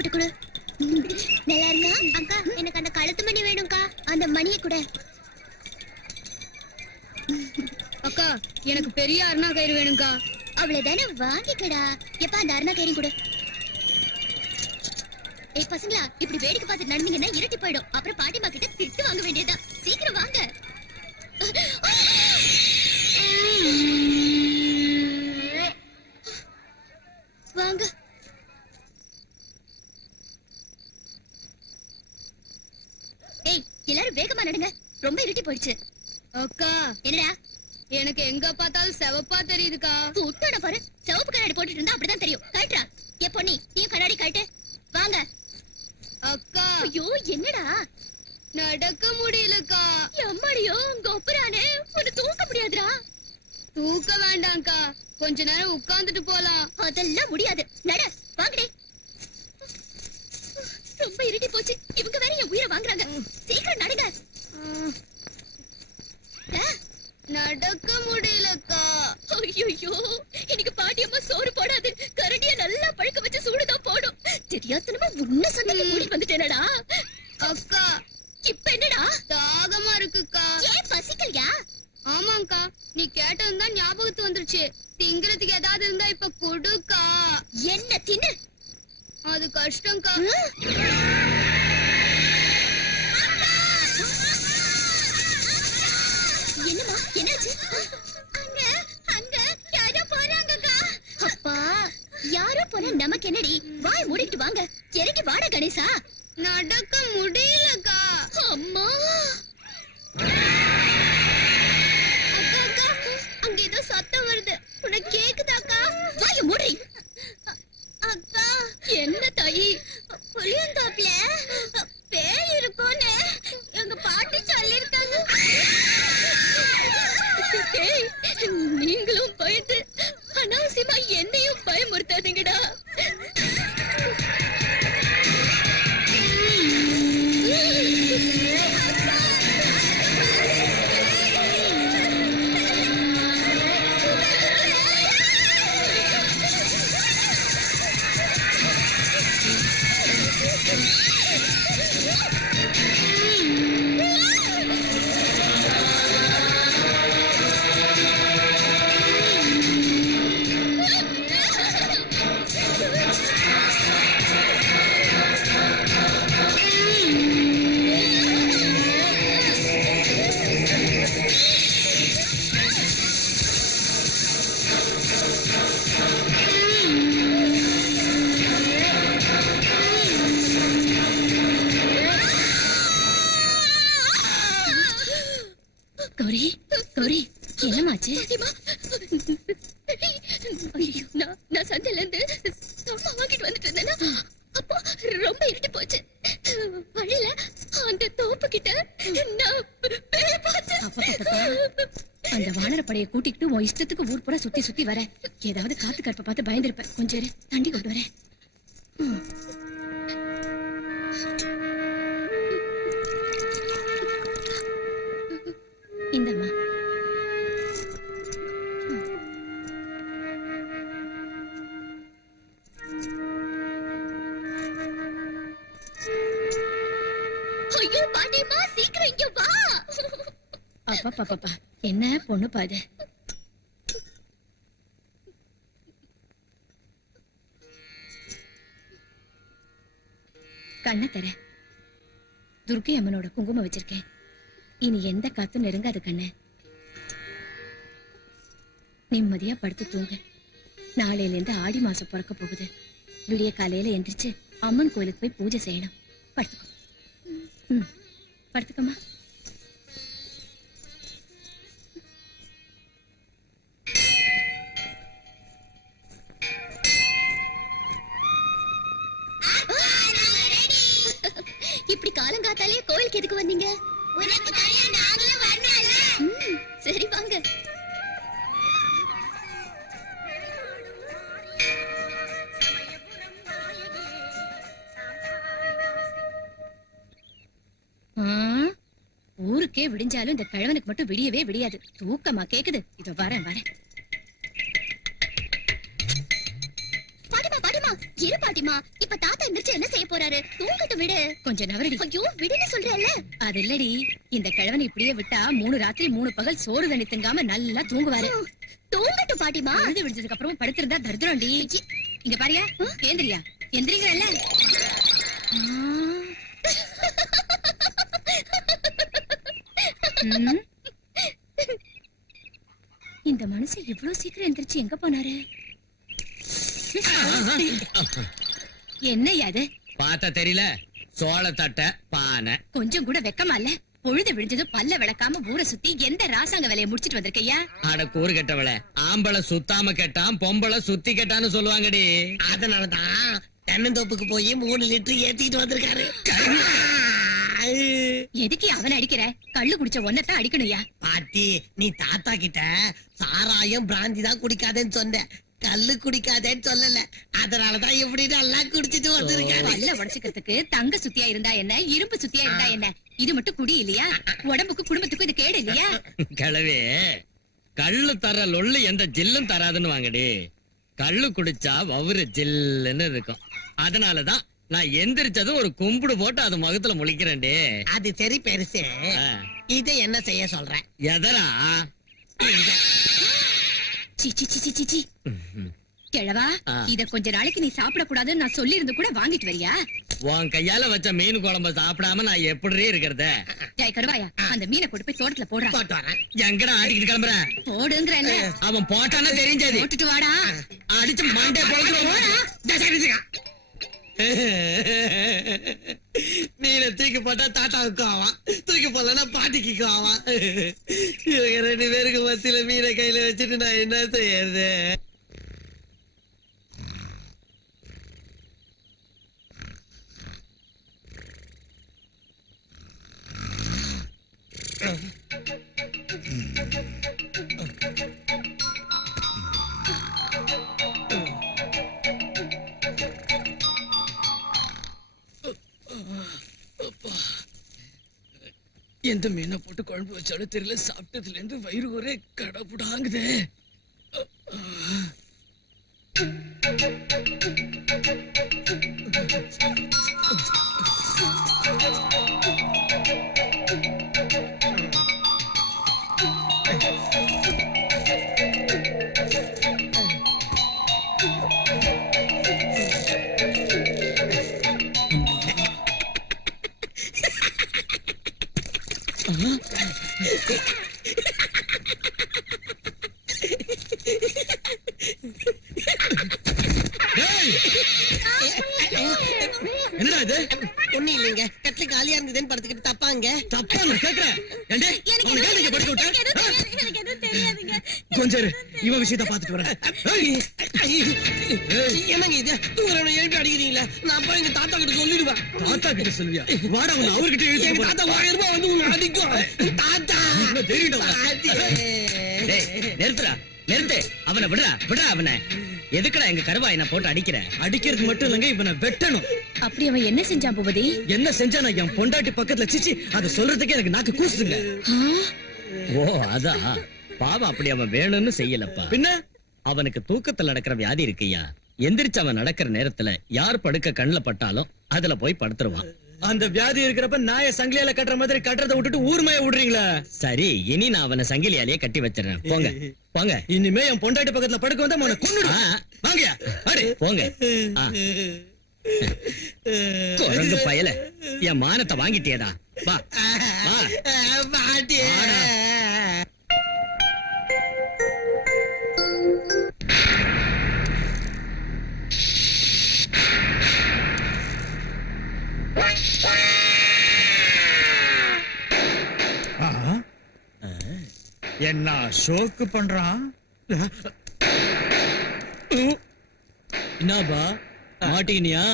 போட்டு கொடு நல்லா இருந்தா அக்கா எனக்கு அந்த கழுத்து மணி வேணும்க்கா. அந்த மணியை கூட. அக்கா எனக்கு பெரிய அருணா கயிறு வேணும்க்கா. அவ்வளவுதானே? வாங்கிக்கடா. எப்ப அந்த அருணா கயிறு கொடு. ஏய் பசங்களா இப்படி வேடிக்கை பார்த்து நடந்தீங்கன்னா இருட்டி போயிடும். அப்புறம் பாட்டிமா கிட்ட திட்டு வாங்க வேண்டியதா சீக்கிரம் வாங்க ஏய் எல்லாரும் வேகமா நடுங்க. ரொம்ப இருட்டி போயிடுச்சு. அக்கா என்னடா? எனக்கு எங்க பார்த்தாலும் செவப்பா தெரியுதுக்கா. புத்தான பாரு. சிவப்பு கண்ணாடி போட்டுட்டு இருந்தா அப்படிதான் தெரியும். கழட்டுறா. என் பொண்ணி நீ கண்ணாடி கழட்டு. வாங்க. அக்கா. ஐயோ என்னடா? நடக்க முடியலக்கா. எம்மாடியோ உங்க ஒப்பரானே உன்னை தூக்க முடியாதுடா. தூக்க வேண்டாம்க்கா. கொஞ்ச நேரம் உட்கார்ந்துட்டு போலாம். அதெல்லாம் முடியாது. நட வாங்கடே ரொம்ப இருட்டி போச்சு இவங்க வேற என் உயிரை வாங்குறாங்க சீக்கிரம் நடுங்க ஆ, ஆ, நடக்க முடியலக்கா ஐயையோ இன்னைக்கு பாட்டியம்மா சோறு போடாது கரடிய நல்லா பழுக்க வச்சு சூடுதான் போடும் தெரியாதனமா உன்ன சொன்னதை கூட்டிட்டு வந்துட்டேனடா அக்கா இப்ப என்னடா தாகமா இருக்குக்கா ஏன் பசிக்கலையா ஆமாங்கா நீ கேட்டதும் தான் வந்துருச்சு திங்கிறதுக்கு ஏதாவது இருந்தா இப்ப கொடுக்கா. என்ன தின்னு? அது கஷ்டம்க்கா. என்னம்மா என்னாச்சு? அங்க அங்க யாரோ போறாங்கக்கா. அப்பா யாரோ போனா நமக்கு என்னடி? வாய் மூடிட்டு வாங்க. இறங்கி வாடா கணேசா. நடக்க முடியலக்கா. அம்மா! கௌரி கௌரி என்னமாச்சு? நான் நான் சந்தையில இருந்து சாமான் வாங்கிட்டு வந்துட்டு இருந்தேன்னா அப்போ ரொம்ப இருட்டி போச்சு. வழியில அந்த தோப்பு கிட்ட. அந்த வானரப்படைய கூட்டிக்கிட்டு உன் இஷ்டத்துக்கு ஊர் பூரா சுத்தி சுத்தி வர. ஏதாவது காத்து கற்ப பார்த்து பயந்துருப்ப கொஞ்சம் தண்ணி கொண்டு வரேன். அப்பா பாப்பா. என்ன பொண்ணு பாது கண்ணை தர. துர்கை அம்மனோட குங்குமம் வச்சிருக்கேன். இனி எந்த காத்தும் நெருங்காது கண்ணு. நிம்மதியா படுத்து தூங்க. நாளையில இருந்து ஆடி மாசம் பிறக்க போகுது. விடிய காலையில எந்திரிச்சு அம்மன் கோயிலுக்கு போய் பூஜை செய்யணும். படுத்துக்கோ. ம் படுத்துக்கம்மா. எதுக்கு வந்தீங்க? உனக்கு தனியா நாங்களும் வரணும்ல சரி வாங்க. ஊருக்கே விடிஞ்சாலும் இந்த கிழவனுக்கு மட்டும் விடியவே விடியாது. தூக்கமா கேக்குது. இதோ வரேன் வரேன். இரு பாட்டிமா இப்ப தாத்தா எந்திரிச்சு என்ன செய்ய போறாரு? தூங்கட்டும் விடு. கொஞ்சம் நவரடி. ஐயோ விடுன்னு சொல்றேன்ல அது இல்லடி. இந்த கிழவனை இப்படியே விட்டா மூணு ராத்திரி மூணு பகல் சோறு தண்ணி திங்காம நல்லா தூங்குவாரு. தூங்கட்டும் பாட்டிமா அழுது விடுச்சதுக்கு அப்புறம் படுத்திருந்தா தரித்திரம்டி இங்க பாரியா ஏந்திரியா. எந்திரிங்கல்ல இந்த மனுஷன் இவ்வளவு சீக்கிரம் எந்திரிச்சு எங்க போனாரு? என்னய்யா அது பார்த்தா தெரியல. சோள தட்டை பானை. கொஞ்சம் கூட வெக்கமா இல்ல? பொழுது விடிஞ்சது பல்ல விளக்காம ஊரை சுத்தி எந்த ராசாங்க வேலையை முடிச்சிட்டு வந்திருக்கையா? அட கூறு கெட்டவள. ஆம்பளை சுத்தாம கெட்டான் பொம்பளை சுத்தி கெட்டான்னு சொல்லுவாங்கடி. அதனாலதான் தென்னந்தோப்புக்கு போய் மூணு லிட்டர் ஏத்திட்டு வந்திருக்காரு. எதுக்கு அவனை அடிக்கிற? கள்ளு குடிச்ச ஒன்னதான் அடிக்கணும்யா. பாட்டி நீ தாத்தா கிட்ட சாராயம் பிராந்தி தான் குடிக்காதேன்னு சொன்ன கல்லு குடிக்காதேன்னு சொல்லல. அதனாலதான் இப்படி நல்லா குடிச்சிட்டு வந்திருக்காரு. பல்ல உடச்சுக்கிறதுக்கு தங்க சுத்தியா இருந்தா என்ன? இரும்பு சுத்தியா இருந்தா என்ன? இது மட்டும் குடி இல்லையா? உடம்புக்கு குடும்பத்துக்கும் இது கேடு இல்லையா? கிழவே கள்ளு தர லொள்ளு எந்த ஜில்லும் தராதுன்னு வாங்கடி. கள்ளு குடிச்சா வவுறு ஜில்லுன்னு இருக்கும். அதனாலதான் நான் எந்திரிச்சதும் ஒரு கும்பிடு போட்டு அது முகத்துல முழிக்கிறேன்டி. அது சரி பெருசு. இதை என்ன செய்ய சொல்றேன்? எதரா சி சி சி சி, சி சி. கிழவா. இத கொஞ்ச நாளைக்கு நீ சாப்பிட கூடாதுன்னு நான் சொல்லி இருந்து கூட வாங்கிட்டு வரியா? உன் கையால வச்ச மீன் குழம்ப சாப்பிடாம நான் எப்படி இருக்கிறத? ஜெய கருவாயா அந்த மீனை கொண்டு போய் தோட்டத்துல போடுறா. வரேன். எங்கடா ஆடிக்கிட்டு கிளம்புற? போடுங்கிறல்ல அவன் போட்டானா தெரிஞ்சது. போட்டுட்டு வாடா. அடிச்சு மண்டே மீனை தூக்கி போட்டா தாத்தாவுக்கு ஆவான். தூக்கி போடலன்னா பாட்டிக்கு ஆவான். இவங்க ரெண்டு பேருக்கு மத்தியில மீனை கையில வச்சுட்டு நான் என்ன செய்யறது? எந்த மீனை போட்டு குழம்பு வச்சாலும் தெரியல சாப்பிட்டதுல இருந்து வயிறு ஒரே கடப்புடாங்குதே என்னடா Hı hı. இவன் விஷயத்த பாத்துட்டு வரேன். என்னங்க இது? தூரம் எழுப்பி அடிக்கிறீங்களா? நான் போய் எங்க தாத்தா கிட்ட சொல்லிடுவேன். தாத்தா கிட்ட சொல்லுவியா? வாடா அவனை அவர்கிட்ட எங்க இழுத்து தாத்தா ஆயிரம் ரூபாய் வந்து உன்னை அடிக்கும். தாத்தா. நிறுத்துடா. நிறுத்து. அவனை விடுடா. விடுடா அவனை. எதுக்குடா எங்க கருவா என்ன போட்டு அடிக்கிற? அடிக்கிறது மட்டும் இல்லங்க இவனை வெட்டணும். அப்படி அவன் என்ன செஞ்சான் பூபதி? என்ன செஞ்சா நான் என் பொண்டாட்டி பக்கத்துல சிச்சி அதை சொல்றதுக்கே எனக்கு நாக்கு கூசுங்க. ஓ அதான் பாவம் அப்படி அவன் வேணும்னு செய்யலப்பா. பின்ன? அவனுக்கு தூக்கத்துல நடக்கிற வியாதி இருக்குய்யா. எந்திரிச்சு அவன் நடக்கிற நேரத்துல யார் படுக்க கண்ணுல பட்டாலும் அதுல போய் படுத்துருவான். அந்த வியாதி இருக்கிறப்ப நாய சங்கிலியால கட்டுற மாதிரி கட்டுறதை விட்டுட்டு ஊர்மைய விடுறீங்களா? சரி இனி நான் அவனை சங்கிலியாலேயே கட்டி வச்சிடறேன். போங்க போங்க. இனிமே என் பொண்டாட்டி பக்கத்துல படுக்க வந்தா அவனை கொன்னுடுவேன் வாங்கயா அடி போங்க. குரங்கு பயல. என் மானத்தை வாங்கிட்டியடா. வா. வா. என்ன ஷோக்கு பண்றான் என்னப்பா மாட்டிக்கினியா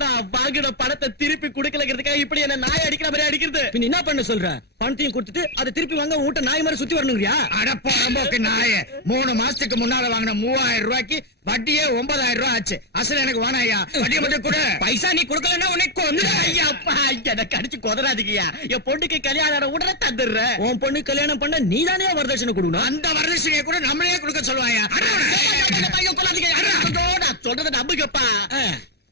நான் வாங்கின பணத்தை திருப்பி கொடுக்கலங்கிறதுக்காக இப்படி என்ன நாய் அடிக்கிற மாதிரி அடிக்கிறது பின்ன என்ன பண்ண சொல்ற பணத்தையும் கொடுத்துட்டு அதை திருப்பி வாங்க உன் வீட்டை நாய் மாதிரி சுத்தி வரணுங்கிறியா அடப்போ நம்போக்கு நாய மூணு மாசத்துக்கு முன்னால வாங்கின மூவாயிரம் ரூபாய்க்கு வட்டியே ஒன்பதாயிரம் ரூபாய் ஆச்சு அசல் எனக்கு வேணாம் ஐயா வட்டியை மட்டும் கொடு பைசா நீ கொடுக்கலன்னா உனக்கு கொண்டு ஐயாப்பா எனக்கு அடிச்சு கொதறாதீங்கயா என் பொண்ணுக்கு கல்யாணம் உடனே தந்துடுறேன் உன் பொண்ணு கல்யாணம் பண்ண நீ தானே வரதட்சணை கொடுக்கணும் அந்த வரதட்சணையை கூட நம்மளே கொடுக்க சொல்லுவாயா ஐயோ. ஐயோ, சொல்றதை நம்புங்கப்பா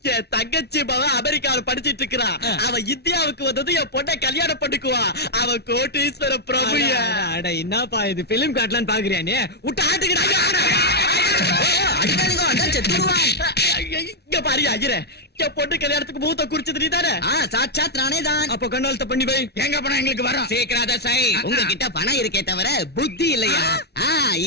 என் தங்கச்சி மகன் அமெரிக்காவில படிச்சிட்டு இருக்கிறா அவ இந்தியாவுக்கு வந்தது என் பொண்ணை கல்யாணம் பண்ணிக்குவா அவ கோட்டீஸ்வர பிரபுயா அட என்னப்பா இது பிலிம் காட்டலான்னு பாக்குறியா நீ விட்டு அடிக்காதீங்க என் பொண்ணு கல்யாணத்துக்கு மூத்த குறிச்சது நீ தானே சாட்சாத் நானே தான் அப்ப கண்ணாலத்தை பண்ணி வை. எங்க பணம் எங்களுக்கு வரும். சீக்கிராத சை உங்ககிட்ட பணம் இருக்கே தவிர புத்தி இல்லையா?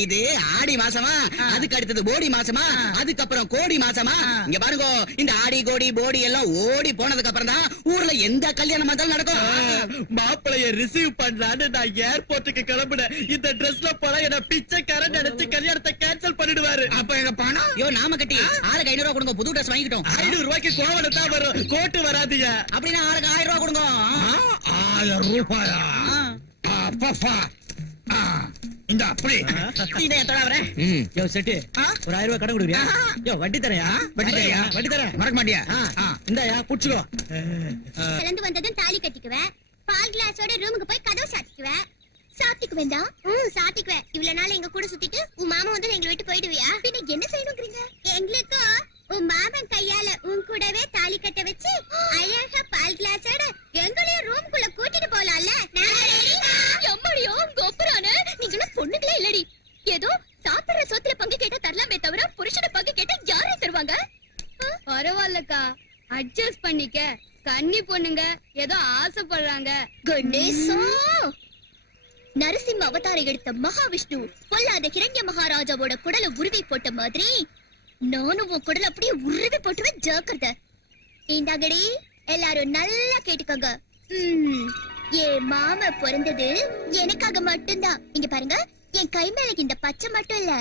இது ஆடி மாசமா? அதுக்கு அடுத்தது போடி மாசமா? அதுக்கப்புறம் கோடி மாசமா? இங்க பாருங்க இந்த ஆடி கோடி போடி எல்லாம் ஓடி போனதுக்கு அப்புறம் தான் ஊர்ல எந்த கல்யாணம் நடக்கும்? மாப்பிளைய ரிசீவ் பண்ணலான்னு நான் ஏர்போர்ட்டுக்கு கிளம்புனேன். இந்த ட்ரெஸ்ல போனா என்ன பிச்சைக்காரன் நினைச்சு கல்யாணத்தை கேன்சல் பண்ணிடுவாரு. அப்ப எங்க பணம்? ஐயோ நாம கட்டி ஆளுக்கு ஐநூறு ரூபா கொடுங்க. புது ட்ரெஸ் வாங்கிட்டோம் ஐநூறு ரூபாய்க்கு கோவணம் தான் வரும். கோட்டு வராதீங்க. அப்படின்னா ஆளுக்கு ஆயிரம் ரூபா கொடுங்க. ஆயிரம் ரூபாயா? ஆ, அப்பப்பா. ஆ, இந்த அப்படி இதை எத்தனை வரேன் யோ செட்டு. ஒரு ஆயிரம் ரூபாய் கடன் கொடுக்குறியா? யோ வட்டி தரையா? வட்டி தரியா? வட்டி தரேன். மறக்க மாட்டியா. இந்தாயா புடிச்சுக்கோ. பிறந்து வந்ததும் தாலி கட்டிக்குவேன் பால் கிளாஸோட ரூமுக்கு போய் கதவு சாத்திக்குவேன் சாத்திக்குவேன் தான் ம் சாத்திக்குவேன் இவ்வளவு நாள் எங்க கூட சுத்திட்டு உன் மாமா வந்து எங்களை விட்டு போயிடுவியா? பின்ன என்ன செய்யணுங்கிறீங்க? எங்களுக்கும் உன் மாமன் கையால உன் கூடவே தாலி கட்ட வச்சு அழகா பால் கிளாஸோட எங்களையும் ரூம்குள்ள கூட்டிட்டு போலாம்ல. எம்மாடியோ கொப்புறானு நீங்களும் பொண்ணுங்களே இல்லடி? ஏதோ சாப்பிடுற சொத்துல பங்கு கேட்டா தரலாமே தவிர புருஷனை பங்கு கேட்டா யாரே தருவாங்க? பரவாயில்லக்கா. அட்ஜஸ்ட் பண்ணிக்க. கன்னி பொண்ணுங்க ஏதோ ஆசைப்படுறாங்க. நரசிம்ம அவதாரம் எடுத்த மகாவிஷ்ணு பொல்லாத ஹிரண்ய மகாராஜாவோட குடலை உருவி போட்ட மாதிரி நானும் உன் குடல் அப்படியே உருவி போட்டுவேன் ஜாக்கிரதை. இந்தாங்கடி எல்லாரும் நல்லா கேட்டுக்கோங்க. ம், என் மாமா பிறந்தது எனக்காக மட்டும்தான். இங்க பாருங்க என் கை மேல இந்த பச்சை மட்டும் இல்ல.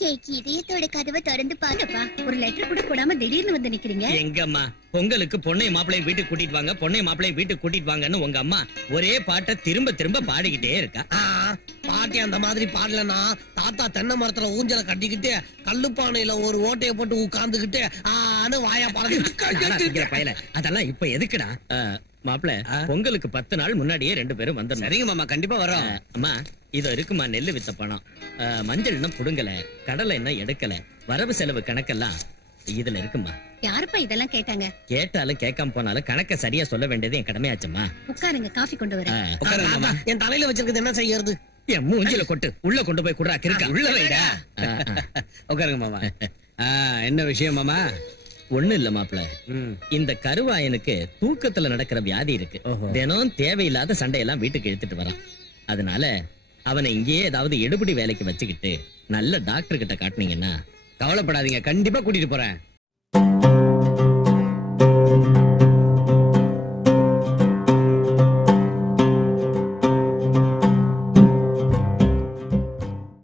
இதயத்தோட கதவை திறந்து பாருப்பா ஒரு லெட்டர் கூட போடாம திடீர்னு வந்து நிக்கிறீங்க? எங்கம்மா பொங்கலுக்கு பொண்ணையும் மாப்பிளையும் வீட்டுக்கு கூட்டிட்டு வாங்க பொண்ணையும் மாப்பிளையும் வீட்டுக்கு கூட்டிட்டு வாங்கன்னு உங்க அம்மா ஒரே பாட்டை திரும்ப திரும்ப பாடிக்கிட்டே இருக்கா. பாட்டி அந்த மாதிரி பாடலனா தாத்தா தென்னை மரத்துல ஊஞ்சல கட்டிக்கிட்டு கல்லுப்பானையில ஒரு ஓட்டைய போட்டு உட்கார்ந்துகிட்டு ஆனு வாயா பழக பயல அதெல்லாம் இப்ப எதுக்குடா? மாப்பிள பொங்கலுக்கு பத்து நாள் முன்னாடியே ரெண்டு பேரும் வந்துடணும். சரிங்க மாமா கண்டிப்பா வரோம். அம்மா இதோ இருக்குமா நெல்லு வித்த பணம் மஞ்சள் இன்னும் புடுங்கல கடலை இன்னும் எடுக்கல வரவு செலவு கணக்கெல்லாம் இதுல இருக்குமா? யாருப்பா இதெல்லாம் கேட்டாங்க? கேட்டாலும் கேட்காம போனாலும் கணக்க சரியா சொல்ல வேண்டியது என் கடமையாச்சம்மா. உட்காருங்க காஃபி கொண்டு வரேன். உட்காருங்க அம்மா. என் தலையில வச்சிருக்கிறது என்ன செய்யறது? என் மூஞ்சில கொட்டு உள்ள கொண்டு போய் குடுறா கிறுக்கா. உள்ள வைடா. உட்காருங்க மாமா. ஆ, என்ன விஷயம் மாமா? ஒண்ணு இல்ல மாப்பிள இந்த கருவாயனுக்கு தூக்கத்துல நடக்கிற வியாதி இருக்கு. தினம் தேவையில்லாத சண்டையெல்லாம் வீட்டுக்கு எடுத்துட்டு வரான். அதனால அவனை இங்கேயே ஏதாவது எடுபடி வேலைக்கு வச்சுக்கிட்டு நல்ல டாக்டர் கிட்ட காட்டுனீங்கன்னா கவலைப்படாதீங்க. கண்டிப்பா கூட்டிட்டு போறேன்.